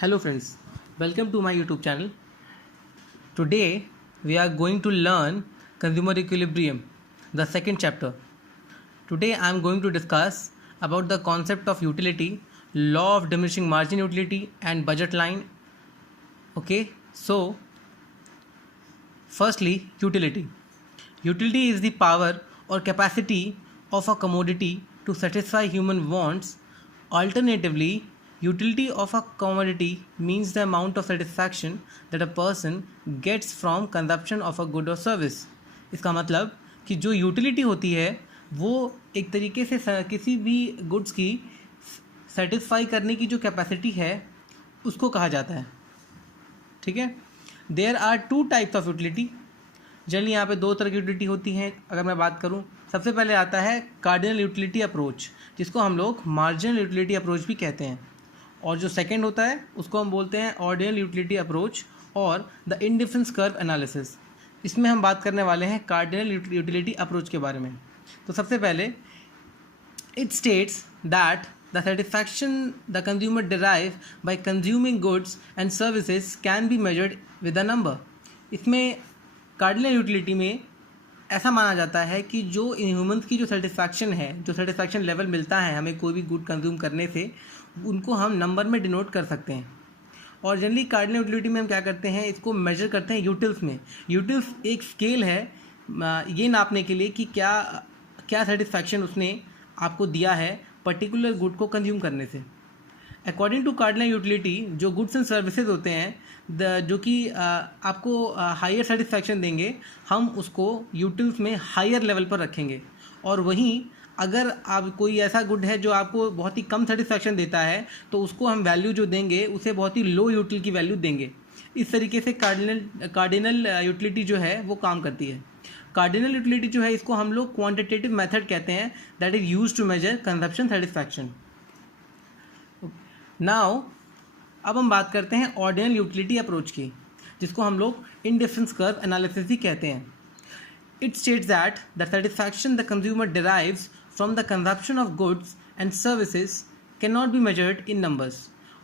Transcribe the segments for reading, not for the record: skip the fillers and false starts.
Hello friends, welcome to my YouTube channel. Today we are going to learn consumer equilibrium, the second chapter. Today I am going to discuss about the concept of utility, law of diminishing margin utility and budget line. Okay, so firstly, utility. Utility is the power or capacity of a commodity to satisfy human wants. Alternatively, utility of a commodity means the amount of satisfaction that a person gets from consumption of a good or service. इसका मतलब कि जो utility होती है वो एक तरीके से किसी भी गुड्स की सेटिस्फाई करने की जो कैपेसिटी है उसको कहा जाता है. ठीक है. There are two types of utility. Generally यहाँ पे दो तरह की यूटिलिटी होती हैं. अगर मैं बात करूँ, सबसे पहले आता है कार्डिनल यूटिलिटी अप्रोच, जिसको हम लोग मार्जिनल यूटिलिटी अप्रोच भी कहते हैं. और जो सेकंड होता है उसको हम बोलते हैं ऑर्डिनल यूटिलिटी अप्रोच और द इंडिफरेंस कर्व एनालिसिस. इसमें हम बात करने वाले हैं कार्डिनल यूटिलिटी अप्रोच के बारे में. तो सबसे पहले it states that the satisfaction the consumer derive by consuming goods and services can be measured with a number. इसमें कार्डिनल यूटिलिटी में ऐसा माना जाता है कि जो ह्यूमंस की जो सेटिस्फैक्शन है, जो सेटिस्फैक्शन लेवल मिलता है हमें कोई भी गुड कंज्यूम करने से, उनको हम नंबर में डिनोट कर सकते हैं. और जनरली कार्डिनल यूटिलिटी में हम क्या करते हैं, इसको मेजर करते हैं यूटिल्स में. यूटिल्स एक स्केल है ये नापने के लिए कि क्या सेटिस्फैक्शन उसने आपको दिया है पर्टिकुलर गुड को कंज्यूम करने से. अकॉर्डिंग टू कार्डिनल यूटिलिटी जो गुड्स एंड सर्विसेज होते हैं जो कि आपको हायर सेटिस्फैक्शन देंगे, हम उसको यूटिल्स में हायर लेवल पर रखेंगे. और वहीं अगर आप कोई ऐसा गुड है जो आपको बहुत ही कम सेटिस्फैक्शन देता है तो उसको हम वैल्यू जो देंगे उसे बहुत ही लो यूटिल की वैल्यू देंगे. इस तरीके से कार्डिनल यूटिलिटी जो है वो काम करती है. कार्डिनल यूटिलिटी जो है इसको हम लोग क्वांटिटेटिव मेथड कहते हैं, that is used to measure consumption satisfaction. Now अब हम बात करते हैं ऑर्डिनल यूटिलिटी अप्रोच की, जिसको हम लोग इंडिफरेंस कर्व एनालिसिस भी कहते हैं. It states that the satisfaction the consumer derives from the consumption of goods and services can not be measured in numbers.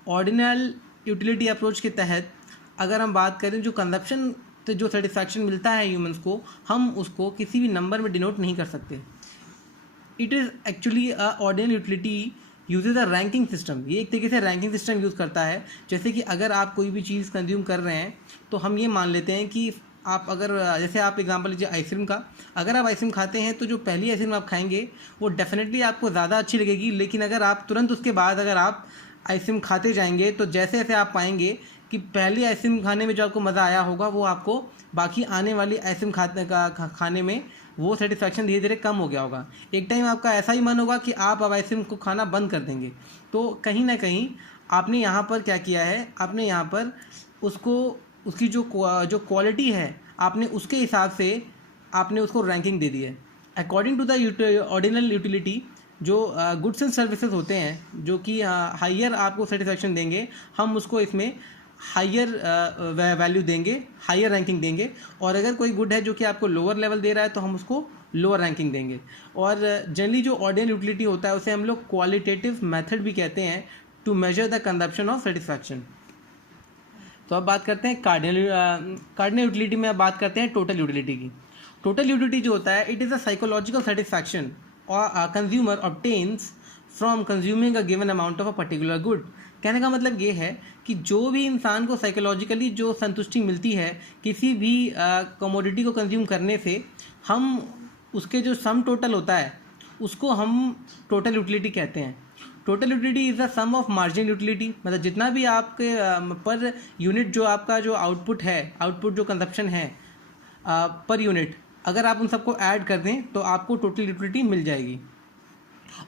Ordinal utility approach के तहत अगर हम बात करें जो कंजप्शन से जो सेटिस्फैक्शन मिलता है ह्यूमंस को, हम उसको किसी भी नंबर में डिनोट नहीं कर सकते. It is actually a ordinal utility usage a ranking system. ये एक तरीके से रैंकिंग सिस्टम यूज़ करता है. जैसे कि अगर आप कोई भी चीज़ कंज्यूम कर रहे हैं तो हम ये मान लेते हैं कि आप अगर जैसे आप एग्जांपल लीजिए आइसक्रीम का. अगर आप आइसक्रीम खाते हैं तो जो पहली आइसक्रीम आप खाएंगे वो डेफिनेटली आपको ज़्यादा अच्छी लगेगी. लेकिन अगर आप तुरंत उसके बाद अगर आप आइसक्रीम खाते जाएंगे तो जैसे जैसे आप पाएंगे कि पहली आइसक्रीम खाने में जो आपको मज़ा आया होगा वो आपको बाकी आने वाली आइसक्रीम खाने में वो सेटिस्फैक्शन धीरे धीरे कम हो गया होगा. एक टाइम आपका ऐसा ही मन होगा कि आप अब आइसक्रीम को खाना बंद कर देंगे. तो कहीं ना कहीं आपने यहाँ पर क्या किया है, आपने यहाँ पर उसकी जो क्वालिटी है आपने उसके हिसाब से आपने उसको रैंकिंग दे दी है. According to the ordinal utility जो गुड्स एंड सर्विसेज होते हैं जो कि हायर आपको सेटिस्फैक्शन देंगे, हम उसको इसमें हायर वैल्यू देंगे, हायर रैंकिंग देंगे. और अगर कोई गुड है जो कि आपको लोअर लेवल दे रहा है तो हम उसको लोअर रैंकिंग देंगे. और जनरली जो ऑर्डिनल यूटिलिटी होता है उसे हम लोग क्वालिटेटिव मेथड भी कहते हैं to measure the consumption of satisfaction. तो अब बात करते हैं कार्डिनल यूटिलिटी में. अब बात करते हैं टोटल यूटिलिटी की. टोटल यूटिलिटी जो होता है, it is a psychological satisfaction or consumer obtains from consuming a given amount of a particular good. कहने का मतलब ये है कि जो भी इंसान को साइकोलॉजिकली जो संतुष्टि मिलती है किसी भी कमोडिटी को कंज्यूम करने से, हम उसके जो सम टोटल होता है उसको हम टोटल यूटिलिटी कहते हैं. Total utility is the sum of marginal utility. मतलब जितना भी आपके पर यूनिट जो आपका जो आउटपुट है, आउटपुट जो कंजप्शन है पर यूनिट, अगर आप उन सबको ऐड कर दें तो आपको टोटल यूटिलिटी मिल जाएगी.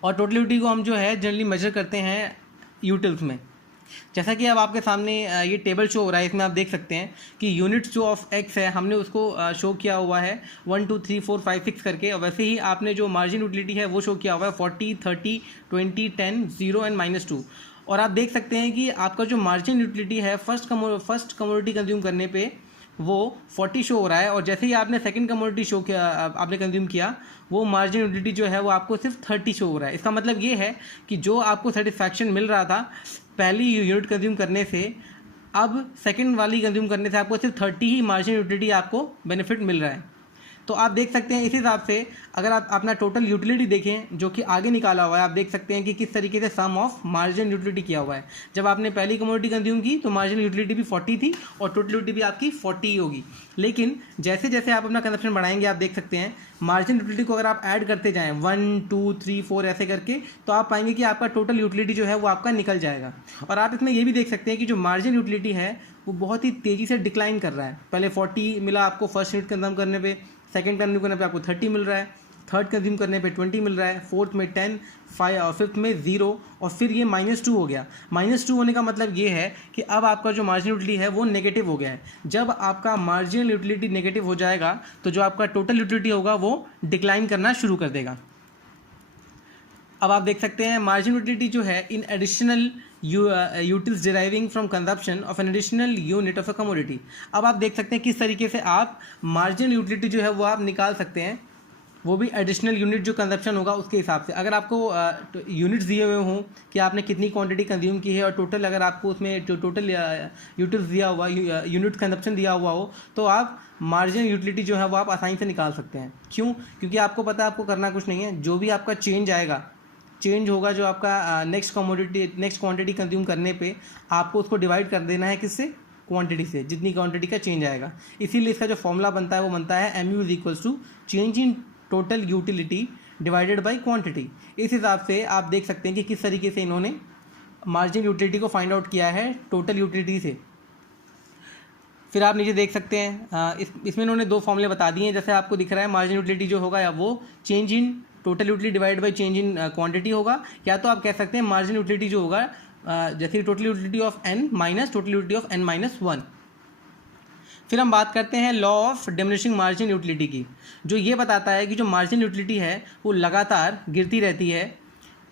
और टोटल यूटिलिटी को हम जो है जनरली मेजर करते हैं यूटिल्स में. जैसा कि अब आपके सामने ये टेबल शो हो रहा है, इसमें आप देख सकते हैं कि यूनिट्स जो ऑफ एक्स है हमने उसको शो किया हुआ है 1 2 3 4 5 6 करके. और वैसे ही आपने जो मार्जिन यूटिलिटी है वो शो किया हुआ है 40 30 20 10 0 एंड -2. और आप देख सकते हैं कि आपका जो मार्जिन यूटिलिटी है फर्स्ट कमोडिटी कंज्यूम करने पे वो 40 शो हो रहा है, और जैसे ही आपने सेकंड कमोडिटी शो किया, आपने कंज्यूम किया, वो मार्जिन यूटिलिटी जो है वो आपको सिर्फ 30 शो हो रहा है। इसका मतलब ये है कि जो आपको सेटिस्फैक्शन मिल रहा था पहली यूनिट कंज्यूम करने से, अब सेकंड वाली कंज्यूम करने से आपको सिर्फ 30 ही मार्जिन यूटिलिटी आपको बेनिफिट मिल रहा है। तो आप देख सकते हैं इस हिसाब से, अगर आप अपना टोटल यूटिलिटी देखें जो कि आगे निकाला हुआ है, आप देख सकते हैं कि किस तरीके से सम ऑफ मार्जिन यूटिलिटी किया हुआ है। जब आपने पहली कमोडिटी कंज्यूम की तो मार्जिन यूटिलिटी भी 40 थी और टोटल यूटिलिटी भी आपकी 40 ही होगी। लेकिन जैसे जैसे आप अपना कंजप्शन बढ़ाएंगे, आप देख सकते हैं मार्जिन यूटिलिटी को अगर आप ऐड करते जाएँ 1 2 3 4 ऐसे करके, तो आप पाएंगे कि आपका टोटल यूटिलिटी जो है वो आपका निकल जाएगा। और आप इसमें ये भी देख सकते हैं कि जो मार्जिन यूटिलिटी है वो बहुत ही तेज़ी से डिक्लाइन कर रहा है। पहले 40 मिला आपको फर्स्ट यूनिट कंज्यूम करने पे, सेकंड कंज्यूम करने पे आपको 30 मिल रहा है, थर्ड कंज्यूम करने पे 20 मिल रहा है, फोर्थ में 10, फिफ्थ में 0, और फिर ये -2 हो गया। -2 होने का मतलब ये है कि अब आपका जो मार्जिन यूटिलिटी है वो नेगेटिव हो गया है। जब आपका मार्जिनल यूटिलिटी नेगेटिव हो जाएगा तो जो आपका टोटल यूटिलिटी होगा वो डिक्लाइन करना शुरू कर देगा। अब आप देख सकते हैं मार्जिन यूटिलिटी जो है in additional utils deriving from consumption of an additional unit of a commodity. अब आप देख सकते हैं किस तरीके से आप मार्जिन यूटिलिटी जो है वो आप निकाल सकते हैं, वो भी एडिशनल यूनिट जो कंजप्शन होगा उसके हिसाब से। अगर आपको यूनिट्स दिए हुए हों कि आपने कितनी क्वांटिटी कंज्यूम की है और टोटल अगर आपको उसमें जो टोटल यूटिल्स दिया हुआ, यूनिट कंजप्शन दिया हुआ हो, तो आप मार्जिन यूटिलिटी जो है वो आप आसानी से निकाल सकते हैं। क्यों? क्योंकि आपको पता है आपको करना कुछ नहीं है, जो भी आपका चेंज होगा जो आपका नेक्स्ट क्वांटिटी कंज्यूम करने पे, आपको उसको डिवाइड कर देना है किससे? क्वांटिटी से, जितनी क्वांटिटी का चेंज आएगा। इसीलिए इसका जो फॉर्मूला बनता है वो बनता है MU = change in total utility divided by quantity. इस हिसाब से आप देख सकते हैं कि किस तरीके से इन्होंने मार्जिन यूटिलिटी को फाइंड आउट किया है टोटल यूटिलिटी से। फिर आप नीचे देख सकते हैं इसमें इन्होंने 2 फॉर्मूले बता दिए हैं। जैसे आपको दिख रहा है मार्जिन यूटिलिटी जो होगा या वो change in total utility divide by change in quantity होगा, या तो आप कह सकते हैं मार्जिन यूटिलिटी जो होगा जैसे total utility of n minus total utility of n-1। फिर हम बात करते हैं law of diminishing margin utility की, जो ये बताता है कि जो मार्जिन यूटिलिटी है वो लगातार गिरती रहती है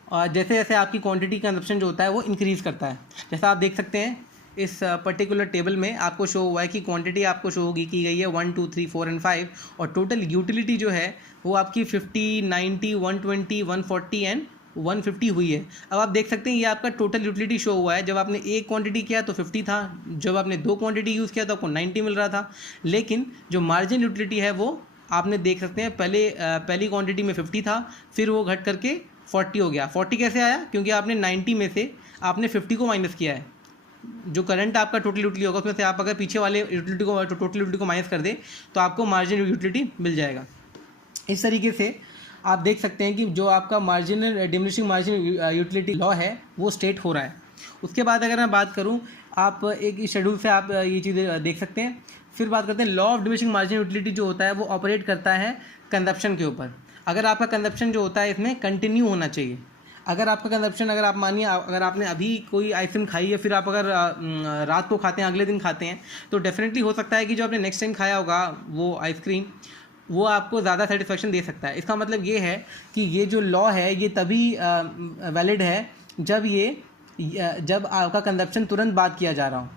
और जैसे जैसे आपकी क्वांटिटी कंजप्शन जो होता है वो इंक्रीज़ करता है। जैसा आप देख सकते हैं इस पर्टिकुलर टेबल में आपको शो हुआ है कि क्वांटिटी आपको शो होगी की गई है 1 2 3 4 एंड 5, और टोटल यूटिलिटी जो है वो आपकी 50 90 120 140 एंड 150 हुई है। अब आप देख सकते हैं ये आपका टोटल यूटिलिटी शो हुआ है। जब आपने एक क्वांटिटी किया तो 50 था, जब आपने 2 क्वांटिटी यूज़ किया तो आपको 90 मिल रहा था। लेकिन जो मार्जिन यूटिलिटी है वो आपने देख सकते हैं पहली क्वांटिटी में 50 था, फिर वो घट करके 40 हो गया। 40 कैसे आया? क्योंकि आपने 90 में से आपने 50 को माइनस किया है। जो करंट आपका टोटल यूटिलिटी होगा उसमें से आप अगर पीछे वाले यूटिलिटी को टोटल यूटिलिटी को माइनस कर दे तो आपको मार्जिन यूटिलिटी मिल जाएगा। इस तरीके से आप देख सकते हैं कि जो आपका marginal diminishing margin utility law है वो स्टेट हो रहा है। उसके बाद अगर मैं बात करूं, आप एक शेड्यूल से आप ये चीज़ें देख सकते हैं। फिर बात करते हैं law of diminishing margin utility जो होता है वो ऑपरेट करता है कंजप्शन के ऊपर। अगर आपका कंजप्शन जो होता है इसमें कंटिन्यू होना चाहिए। अगर आपका कंजप्शन, अगर आप मानिए अगर आपने अभी कोई आइसक्रीम खाई है, फिर आप अगर रात को खाते हैं, अगले दिन खाते हैं, तो डेफिनेटली हो सकता है कि जो आपने नेक्स्ट टाइम खाया होगा वो आइसक्रीम वो आपको ज़्यादा सेटिस्फेक्शन दे सकता है। इसका मतलब ये है कि ये जो लॉ है ये तभी वैलिड है जब आपका कंजप्शन तुरंत बाद किया जा रहा हो।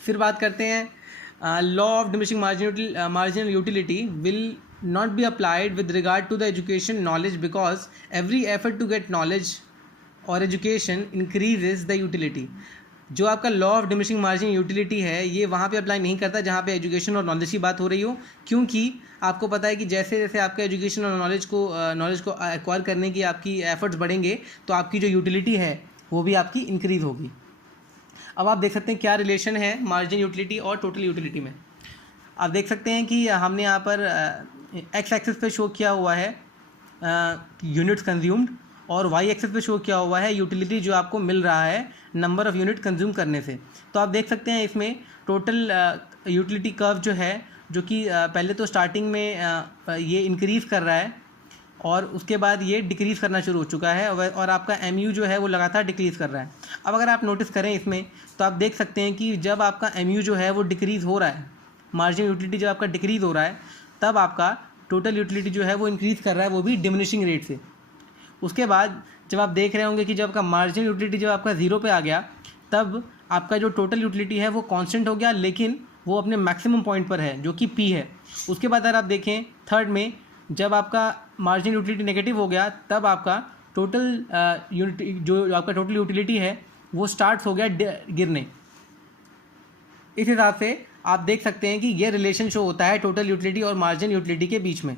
फिर बात करते हैं law of diminishing marginal utility will not be applied with regard to the education knowledge because every effort to get knowledge or education increases the utility। जो आपका law of diminishing margin utility है ये वहाँ पे apply नहीं करता जहाँ पे एजुकेशन और नॉलेज की बात हो रही हो, क्योंकि आपको पता है कि जैसे जैसे आपका एजुकेशन और नॉलेज को एक्वायर करने की आपकी एफर्ट्स बढ़ेंगे तो आपकी जो यूटिलिटी है वो भी आपकी इंक्रीज़ होगी। अब आप देख सकते हैं क्या रिलेशन है मार्जिन यूटिलिटी और टोटल यूटिलिटी में। आप देख सकते हैं कि हमने यहाँ पर एक्स एक्सिस पे शो किया हुआ है यूनिट्स कंज्यूम्ड और वाई एक्सिस पे शो किया हुआ है यूटिलिटी जो आपको मिल रहा है नंबर ऑफ़ यूनिट कंज्यूम करने से। तो आप देख सकते हैं इसमें टोटल यूटिलिटी कर्व जो है, जो कि पहले तो स्टार्टिंग में ये इंक्रीज़ कर रहा है और उसके बाद ये डिक्रीज़ करना शुरू हो चुका है और आपका MU जो है वो लगातार डिक्रीज़ कर रहा है। अब अगर आप नोटिस करें इसमें तो आप देख सकते हैं कि जब आपका MU जो है वो डिक्रीज़ हो रहा है, मार्जिन यूटिलिटी जब आपका डिक्रीज़ हो रहा है, तब आपका टोटल यूटिलिटी जो है वो इंक्रीज़ कर रहा है, वो भी डिमिनिशिंग रेट से। उसके बाद जब आप देख रहे होंगे कि जब आपका मार्जिन यूटिलिटी जब आपका 0 पे आ गया, तब आपका जो टोटल यूटिलिटी है वो कांस्टेंट हो गया, लेकिन वो अपने मैक्सिमम पॉइंट पर है जो कि पी है। उसके बाद अगर आप देखें थर्ड में, जब आपका मार्जिन यूटिलिटी नेगेटिव हो गया तब आपका टोटल जो आपका टोटल यूटिलिटी है वो स्टार्ट हो गया गिरने। इस हिसाब से आप देख सकते हैं कि ये रिलेशन शो होता है टोटल यूटिलिटी और मार्जिन यूटिलिटी के बीच में।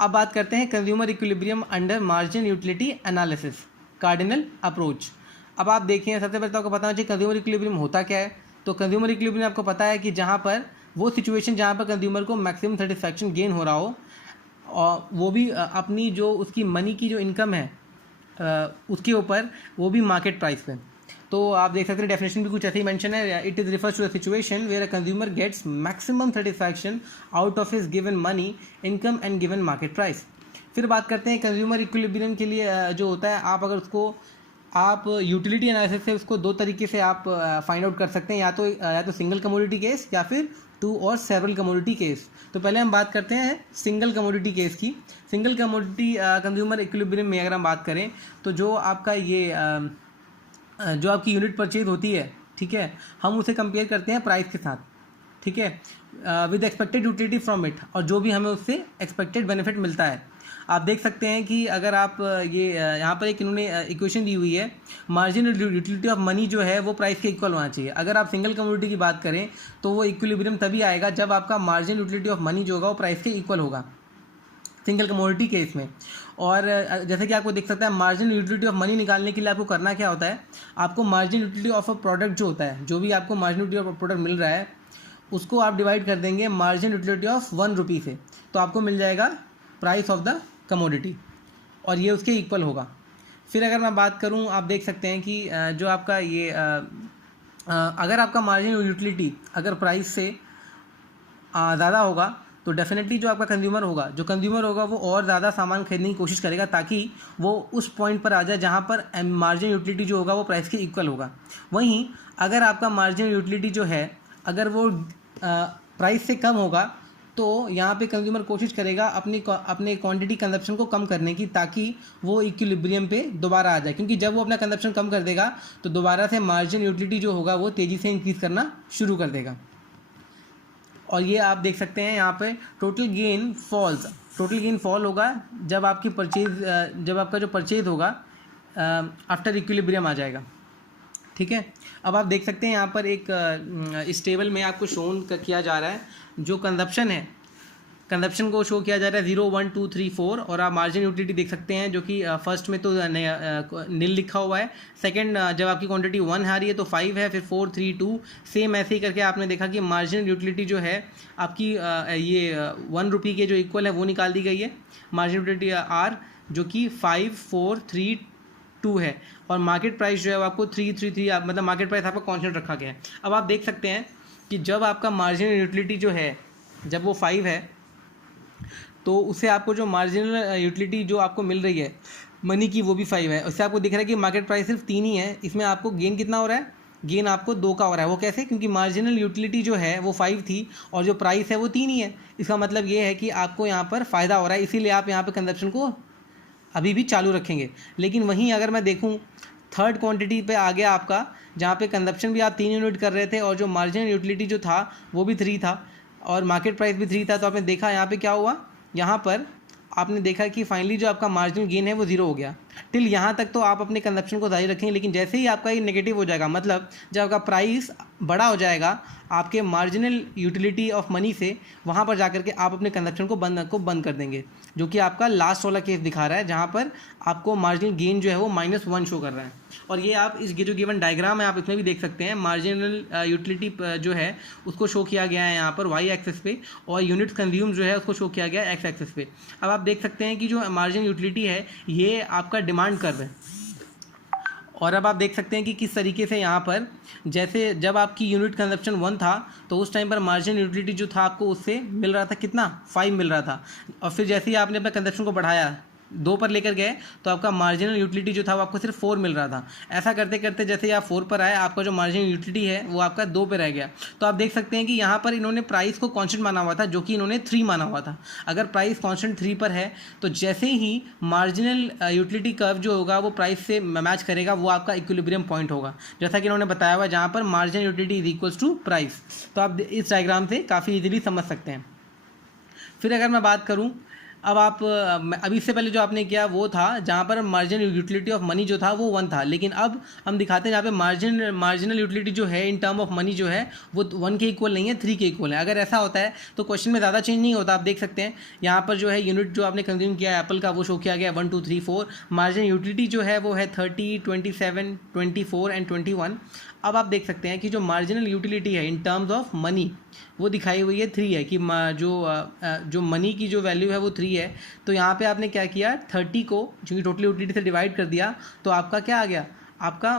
अब बात करते हैं consumer equilibrium under margin utility analysis, cardinal approach. अब आप देखें, सबसे पहले तो आपको पता होना चाहिए कंज्यूमर इक्विलिब्रियम होता क्या है। तो कंज्यूमर इक्विलिब्रियम आपको पता है कि जहाँ पर वो सिचुएशन जहाँ पर कंज्यूमर को मैक्सिमम सेटिस्फैक्शन गेन हो रहा हो, और वो भी अपनी जो उसकी मनी की जो इनकम है उसके ऊपर, वो भी मार्केट प्राइस पे। तो आप देख सकते हैं डेफिनेशन भी कुछ ऐसे ही मेंशन है, it is refers to a situation where a consumer gets maximum satisfaction out of his given money, income and given market price. फिर बात करते हैं कंज्यूमर इक्विलिब्रियम के लिए जो होता है, आप अगर उसको आप यूटिलिटी एनालिसिस से उसको दो तरीके से आप फाइंड आउट कर सकते हैं, या तो सिंगल कमोडिटी केस या फिर टू और सेवरल कमोडिटी केस। तो पहले हम बात करते हैं सिंगल कमोडिटी केस की। सिंगल कमोडिटी कंज्यूमर इक्विलिब्रियम में अगर हम बात करें तो जो आपका ये जो आपकी यूनिट परचेज होती है, ठीक है, हम उसे कंपेयर करते हैं प्राइस के साथ, ठीक है, with expected utility from it, और जो भी हमें उससे एक्सपेक्टेड बेनिफिट मिलता है। आप देख सकते हैं कि अगर आप ये यहाँ पर एक इन्होंने इक्वेशन दी हुई है, मार्जिनल यूटिलिटी ऑफ मनी जो है वो प्राइस के इक्वल होना चाहिए। अगर आप सिंगल कमोडिटी की बात करें तो वो इक्विलिब्रियम तभी आएगा जब आपका मार्जिनल यूटिलिटी ऑफ मनी जो होगा वो प्राइस के इक्वल होगा सिंगल कमोडिटी केस में। और जैसे कि आपको दिख सकता है, मार्जिनल यूटिलिटी ऑफ मनी निकालने के लिए आपको करना क्या होता है, आपको marginal utility of a product जो होता है, जो भी आपको मार्जिनल यूटिलिटी ऑफ प्रोडक्ट मिल रहा है उसको आप डिवाइड कर देंगे मार्जिनल यूटिलिटी ऑफ 1 रुपी से, तो आपको मिल जाएगा प्राइस ऑफ द कमोडिटी, और ये उसके इक्वल होगा। फिर अगर मैं बात करूं, आप देख सकते हैं कि जो आपका ये अगर आपका मार्जिनल यूटिलिटी अगर प्राइस से ज़्यादा होगा तो डेफिनेटली जो आपका कंज्यूमर होगा वो और ज़्यादा सामान खरीदने की कोशिश करेगा ताकि वो उस पॉइंट पर आ जाए जहाँ पर मार्जिन यूटिलिटी जो होगा वो प्राइस के इक्वल होगा। वहीं अगर आपका मार्जिन यूटिलिटी जो है अगर वो प्राइस से कम होगा तो यहाँ पे कंज्यूमर कोशिश करेगा अपने क्वांटिटी कंजप्शन को कम करने की, ताकि वो इक्विलिब्रियम पे दोबारा आ जाए, क्योंकि जब वो अपना कंजप्शन कम कर देगा तो दोबारा से मार्जिन यूटिलिटी जो होगा वो तेज़ी से इंक्रीज़ करना शुरू कर देगा। और ये आप देख सकते हैं यहाँ पे टोटल गेन फॉल होगा जब आपका जो परचेज होगा आफ्टर इक्विलिब्रियम आ जाएगा, ठीक है। अब आप देख सकते हैं यहाँ पर एक इस टेबल में आपको शोन किया जा रहा है जो कंजप्शन को शो किया जा रहा है 0, 1, 2, 3, 4, और आप मार्जिन यूटिलिटी देख सकते हैं जो कि फर्स्ट में तो नील लिखा हुआ है, सेकंड जब आपकी क्वांटिटी 1 आ रही है तो 5 है, फिर 4, 3, 2, सेम ऐसे ही करके आपने देखा कि मार्जिन यूटिलिटी जो है आपकी ये 1 रुपी के जो इक्वल है वो निकाल दी गई है। मार्जिन यूटिलिटी आर जो कि 5, 4, 3, 2 है, और मार्केट प्राइस जो है वो आपको 333 मतलब मार्केट प्राइस आपका कॉन्स्टेंट रखा गया है। अब आप देख सकते हैं कि जब आपका मार्जिनल यूटिलिटी जो है जब वो 5 है तो उससे आपको जो मार्जिनल यूटिलिटी जो आपको मिल रही है मनी की वो भी 5 है। उससे आपको दिख रहा है कि मार्केट प्राइस सिर्फ 3 ही है, इसमें आपको गेन कितना हो रहा है, गेन आपको 2 का हो रहा है। वो कैसे, क्योंकि मार्जिनल यूटिलिटी जो है वो 5 थी और जो प्राइस है वो 3 ही है। इसका मतलब ये है कि आपको यहाँ पर फ़ायदा हो रहा है, इसीलिए आप यहाँ पर कंजप्शन को अभी भी चालू रखेंगे। लेकिन वहीं अगर मैं देखूँ थर्ड क्वांटिटी पे आ गया आपका, जहाँ पे कंजप्शन भी आप 3 यूनिट कर रहे थे और जो मार्जिनल यूटिलिटी जो था वो भी 3 था और मार्केट प्राइस भी 3 था, तो आपने देखा यहाँ पे क्या हुआ, यहाँ पर आपने देखा कि फाइनली जो आपका मार्जिनल गेन है वो 0 हो गया। टिल यहाँ तक तो आप अपने कंजप्शन को जारी रखेंगे, लेकिन जैसे ही आपका ये नेगेटिव हो जाएगा, मतलब जब आपका प्राइस बड़ा हो जाएगा आपके मार्जिनल यूटिलिटी ऑफ मनी से, वहाँ पर जाकर के आप अपने कंजप्शन को बंद कर देंगे, जो कि आपका लास्ट वाला केस दिखा रहा है जहाँ पर आपको मार्जिनल गेन जो है वो -1 शो कर रहा है। और ये आप इस जो गिवन डायग्राम है आप इसमें भी देख सकते हैं, मार्जिनल यूटिलिटी जो है उसको शो किया गया है यहाँ पर वाई एक्सिस पे, और यूनिट्स कंज्यूम जो है उसको शो किया गया है एक्स एक्सिस पे। अब आप देख सकते हैं कि जो मार्जिनल यूटिलिटी है ये आपका डिमांड कर्व है, और अब आप देख सकते हैं कि किस तरीके से यहाँ पर जैसे जब आपकी यूनिट कंजप्शन 1 था तो उस टाइम पर मार्जिनल यूटिलिटी जो था आपको उससे मिल रहा था कितना, 5 मिल रहा था, और फिर जैसे ही आपने अपने कंजप्शन को बढ़ाया 2 पर लेकर गए तो आपका मार्जिनल यूटिलिटी जो था वो आपको सिर्फ 4 मिल रहा था। ऐसा करते करते जैसे ही आप 4 पर आए, आपका जो मार्जिनल यूटिलिटी है वो आपका 2 पे रह गया। तो आप देख सकते हैं कि यहाँ पर इन्होंने प्राइस को कांस्टेंट माना हुआ था, जो कि इन्होंने 3 माना हुआ था। अगर प्राइस कांस्टेंट 3 पर है तो जैसे ही मार्जिनल यूटिलिटी कर्व जो होगा वो प्राइस से मैच करेगा, वो आपका इक्विलिब्रियम पॉइंट होगा, जैसा कि इन्होंने बताया हुआ, जहाँ पर marginal utility is equals to price. तो आप इस डायग्राम से काफ़ी इजीली समझ सकते हैं। फिर अगर मैं बात करूं, अब आप अभी इससे पहले जो आपने किया वो था जहाँ पर मार्जिनल यूटिलिटी ऑफ मनी जो था वो 1 था, लेकिन अब हम दिखाते हैं जहाँ पे मार्जिनल यूटिलिटी जो है इन टर्म ऑफ मनी जो है वो 1 के इक्वल नहीं है, 3 के इक्वल है। अगर ऐसा होता है तो क्वेश्चन में ज़्यादा चेंज नहीं होता। आप देख सकते हैं यहाँ पर जो है यूनिट जो आपने कंज्यूम किया है एप्पल का वो शो किया गया 1 2 3 4। मार्जिनल यूटिलिटी जो है वो है 30, 27, 24 एंड 21। अब आप देख सकते हैं कि जो मार्जिनल यूटिलिटी है इन टर्म्स ऑफ मनी वो दिखाई हुई है 3 है, कि जो मनी की जो वैल्यू है वो 3 है। तो यहाँ पे आपने क्या किया, 30 को चूँकि टोटल यूटिलिटी से डिवाइड कर दिया तो आपका क्या आ गया, आपका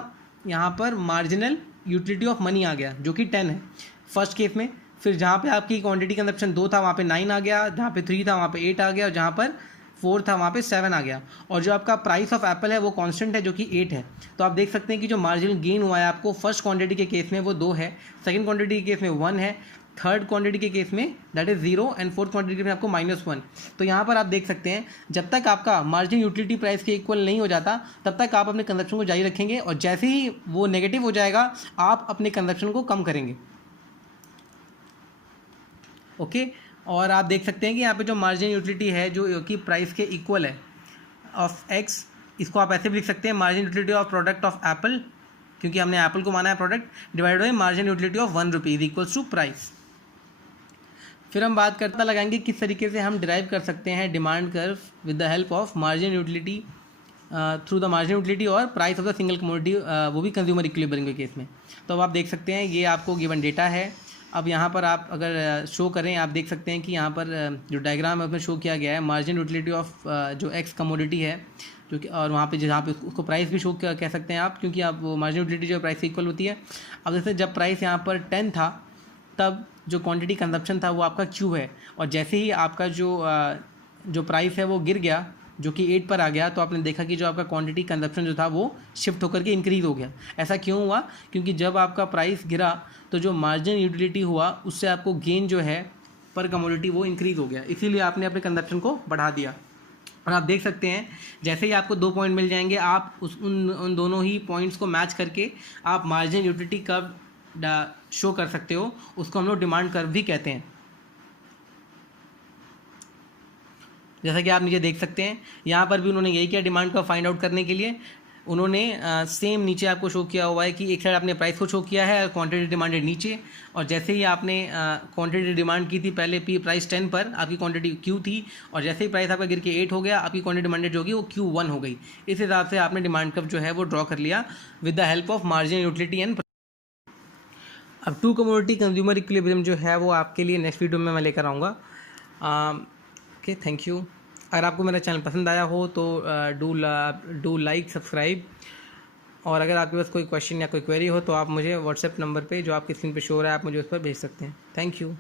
यहाँ पर मार्जिनल यूटिलिटी ऑफ मनी आ गया जो कि 10 है फर्स्ट केस में। फिर जहाँ पे आपकी क्वांटिटी कंजप्शन 2 था वहाँ पे 9 आ गया, जहाँ पे 3 था वहाँ पे 8 आ गया, और जहाँ पर 4 था वहाँ पे 7 आ गया। और जो आपका प्राइस ऑफ एप्पल है वो कांस्टेंट है जो कि 8 है। तो आप देख सकते हैं कि जो मार्जिनल गेन हुआ है आपको फर्स्ट क्वांटिटी के केस में वो 2 है, सेकंड क्वांटिटी के केस में 1 है, थर्ड क्वांटिटी के केस में that is 0 and fourth quantity में आपको -1। तो यहाँ पर आप देख सकते हैं जब तक आपका मार्जिन यूटिलिटी प्राइस के इक्वल नहीं हो जाता तब तक आप अपने कंजप्शन को जारी रखेंगे, और जैसे ही वो नेगेटिव हो जाएगा आप अपने कंजप्शन को कम करेंगे। ओके और आप देख सकते हैं कि यहाँ पे जो मार्जिन यूटिलिटी है जो कि प्राइस के इक्वल है ऑफ एक्स, इसको आप ऐसे भी लिख सकते हैं margin utility of product of apple, क्योंकि हमने एप्पल को माना है product, divide by margin utility of 1 rupee equals to price. फिर हम बात करता लगाएंगे किस तरीके से हम डिराइव कर सकते हैं demand curve with the help of margin utility through the margin utility और price of the single commodity, वो भी कंज्यूमर इक्विलिब्रियम के केस में। तो अब आप देख सकते हैं ये आपको गिवन डेटा है। अब यहाँ पर आप अगर शो करें, आप देख सकते हैं कि यहाँ पर जो डायग्राम है उसमें शो किया गया है मार्जिन यूटिलिटी ऑफ जो एक्स कमोडिटी है जो कि, और वहाँ पे जहाँ पे उसको प्राइस भी शो कह सकते हैं आप, क्योंकि आप वो मार्जिन यूटिलिटी जो प्राइस से इक्वल होती है। अब जैसे जब प्राइस यहाँ पर 10 था तब जो क्वांटिटी कंजप्शन था वो आपका क्यू है, और जैसे ही आपका जो प्राइस है वो गिर गया जो कि 8 पर आ गया, तो आपने देखा कि जो आपका क्वांटिटी कंजप्शन जो था वो शिफ्ट होकर के इंक्रीज़ हो गया। ऐसा क्यों हुआ, क्योंकि जब आपका प्राइस गिरा तो जो मार्जिन यूटिलिटी हुआ उससे आपको गेन जो है पर कमोडिटी वो इंक्रीज़ हो गया, इसीलिए आपने अपने कंजप्शन को बढ़ा दिया। और आप देख सकते हैं जैसे ही आपको 2 पॉइंट मिल जाएंगे, आप उन दोनों ही पॉइंट्स को मैच करके आप मार्जिन यूटिलिटी कर्व शो कर सकते हो, उसको हम लोग डिमांड कर्व भी कहते हैं। जैसा कि आप नीचे देख सकते हैं यहाँ पर भी उन्होंने यही किया, डिमांड कर्व फाइंड आउट करने के लिए उन्होंने सेम नीचे आपको शो किया हुआ है कि एक साइड आपने प्राइस को शो किया है, क्वांटिटी डिमांडेड नीचे, और जैसे ही आपने क्वांटिटी डिमांड की थी पहले प्राइस 10 पर, आपकी क्वांटिटी क्यू थी, और जैसे ही प्राइस आपका गिर के 8 हो गया, आपकी क्वांटिटी डिमांडेड जो होगी वो Q1 हो गई। इस हिसाब से आपने डिमांड कर्व जो है वो ड्रॉ कर लिया with the help of margin utility and. अब 2 कमोडिटी कंज्यूमर इक्विलिब्रियम जो है वो आपके लिए नेक्स्ट वीडियो में मैं लेकर आऊँगा। Okay, thank you. अगर आपको मेरा चैनल पसंद आया हो तो डू लाइक, सब्सक्राइब, और अगर आपके पास कोई क्वेश्चन या कोई क्वेरी हो तो आप मुझे व्हाट्सएप नंबर पे जो आपकी स्क्रीन पे शो हो रहा है आप मुझे उस पर भेज सकते हैं। Thank you.